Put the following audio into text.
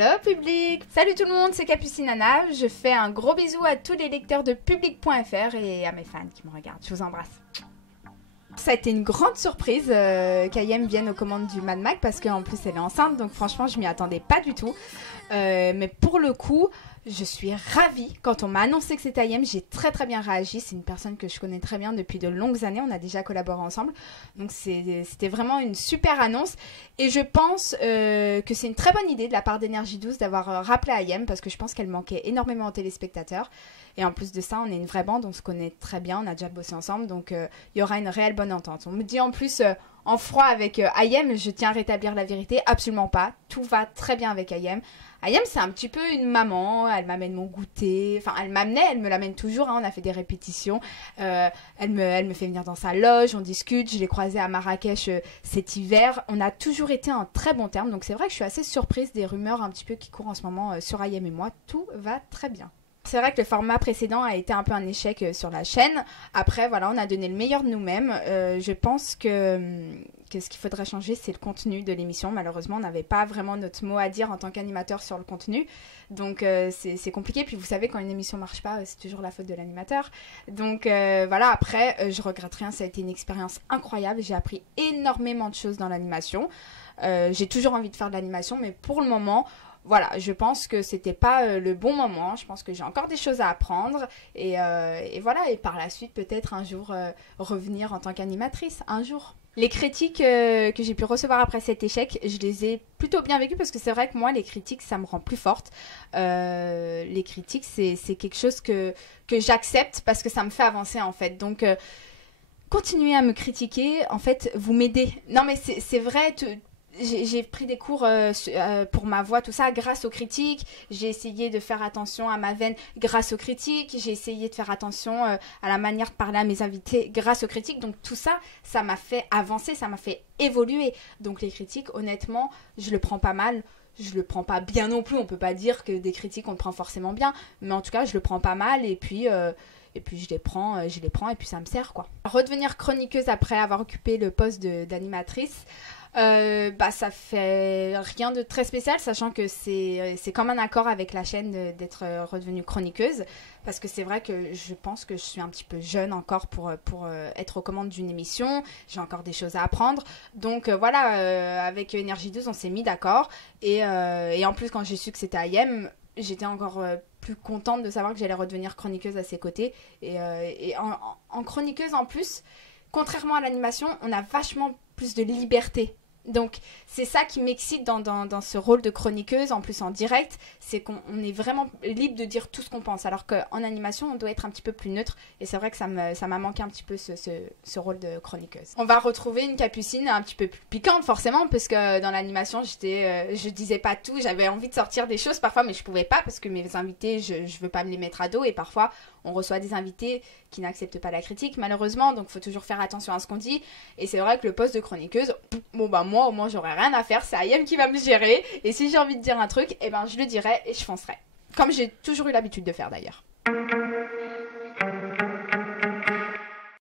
Hello public! Salut tout le monde, c'est Capucine Nana. Je fais un gros bisou à tous les lecteurs de public.fr et à mes fans qui me regardent. Je vous embrasse. Ça a été une grande surprise qu'Ayem vienne aux commandes du Mad Mag parce qu'en plus elle est enceinte, donc franchement je m'y attendais pas du tout. Mais pour le coup, je suis ravie. Quand on m'a annoncé que c'était Ayem, j'ai très bien réagi. C'est une personne que je connais très bien depuis de longues années. On a déjà collaboré ensemble. Donc c'était vraiment une super annonce. Et je pense que c'est une très bonne idée de la part d'Énergie 12 d'avoir rappelé Ayem parce que je pense qu'elle manquait énormément aux téléspectateurs. Et en plus de ça, on est une vraie bande, on se connaît très bien, on a déjà bossé ensemble. Donc il y aura une réelle bonne entente. On me dit en plus... en froid avec Ayem, je tiens à rétablir la vérité, absolument pas. Tout va très bien avec Ayem. Ayem, c'est un petit peu une maman, elle m'amène mon goûter, enfin elle m'amenait, elle me l'amène toujours, hein. On a fait des répétitions, elle me fait venir dans sa loge, on discute, je l'ai croisée à Marrakech cet hiver, on a toujours été en très bon terme, donc c'est vrai que je suis assez surprise des rumeurs un petit peu qui courent en ce moment sur Ayem et moi, tout va très bien. C'est vrai que le format précédent a été un peu un échec sur la chaîne. Après, voilà, on a donné le meilleur de nous-mêmes. Je pense que ce qu'il faudrait changer, c'est le contenu de l'émission. Malheureusement, on n'avait pas vraiment notre mot à dire en tant qu'animateur sur le contenu. Donc, c'est compliqué. Puis, vous savez, quand une émission ne marche pas, c'est toujours la faute de l'animateur. Donc, voilà, après, je regrette rien. Ça a été une expérience incroyable. J'ai appris énormément de choses dans l'animation. J'ai toujours envie de faire de l'animation, mais pour le moment... Voilà, je pense que c'était pas le bon moment. Je pense que j'ai encore des choses à apprendre. Et voilà, et par la suite, peut-être un jour revenir en tant qu'animatrice. Un jour. Les critiques que j'ai pu recevoir après cet échec, je les ai plutôt bien vécues parce que c'est vrai que moi, les critiques, ça me rend plus forte. Les critiques, c'est quelque chose que j'accepte parce que ça me fait avancer en fait. Donc, continuez à me critiquer. En fait, vous m'aidez. Non, mais c'est vrai... J'ai pris des cours pour ma voix, tout ça, grâce aux critiques. J'ai essayé de faire attention à ma veine grâce aux critiques. J'ai essayé de faire attention à la manière de parler à mes invités grâce aux critiques. Donc tout ça, ça m'a fait avancer, ça m'a fait évoluer. Donc les critiques, honnêtement, je le prends pas mal. Je le prends pas bien non plus. On peut pas dire que des critiques, on le prend forcément bien. Mais en tout cas, je le prends pas mal. Et puis je les prends et puis ça me sert, quoi. Redevenir chroniqueuse après avoir occupé le poste d'animatrice... ça fait rien de très spécial, sachant que c'est comme un accord avec la chaîne d'être redevenue chroniqueuse, parce que c'est vrai que je pense que je suis un petit peu jeune encore pour être aux commandes d'une émission. J'ai encore des choses à apprendre, donc voilà, avec Énergie 12 on s'est mis d'accord, et en plus quand j'ai su que c'était Ayem, j'étais encore plus contente de savoir que j'allais redevenir chroniqueuse à ses côtés, et en chroniqueuse en plus, contrairement à l'animation, on a vachement plus de liberté. Donc c'est ça qui m'excite dans ce rôle de chroniqueuse, en plus en direct, c'est qu'on est vraiment libre de dire tout ce qu'on pense, alors qu'en animation on doit être un petit peu plus neutre, et c'est vrai que ça m'a manqué un petit peu ce rôle de chroniqueuse. On va retrouver une Capucine un petit peu plus piquante forcément, parce que dans l'animation je disais pas tout, j'avais envie de sortir des choses parfois, mais je pouvais pas parce que mes invités, je veux pas me les mettre à dos, et parfois on reçoit des invités qui n'acceptent pas la critique malheureusement, donc faut toujours faire attention à ce qu'on dit, et c'est vrai que le poste de chroniqueuse, bon bah moi au moins j'aurais rien à faire, c'est Ayem qui va me gérer, et si j'ai envie de dire un truc, eh ben je le dirai et je foncerai, comme j'ai toujours eu l'habitude de faire d'ailleurs.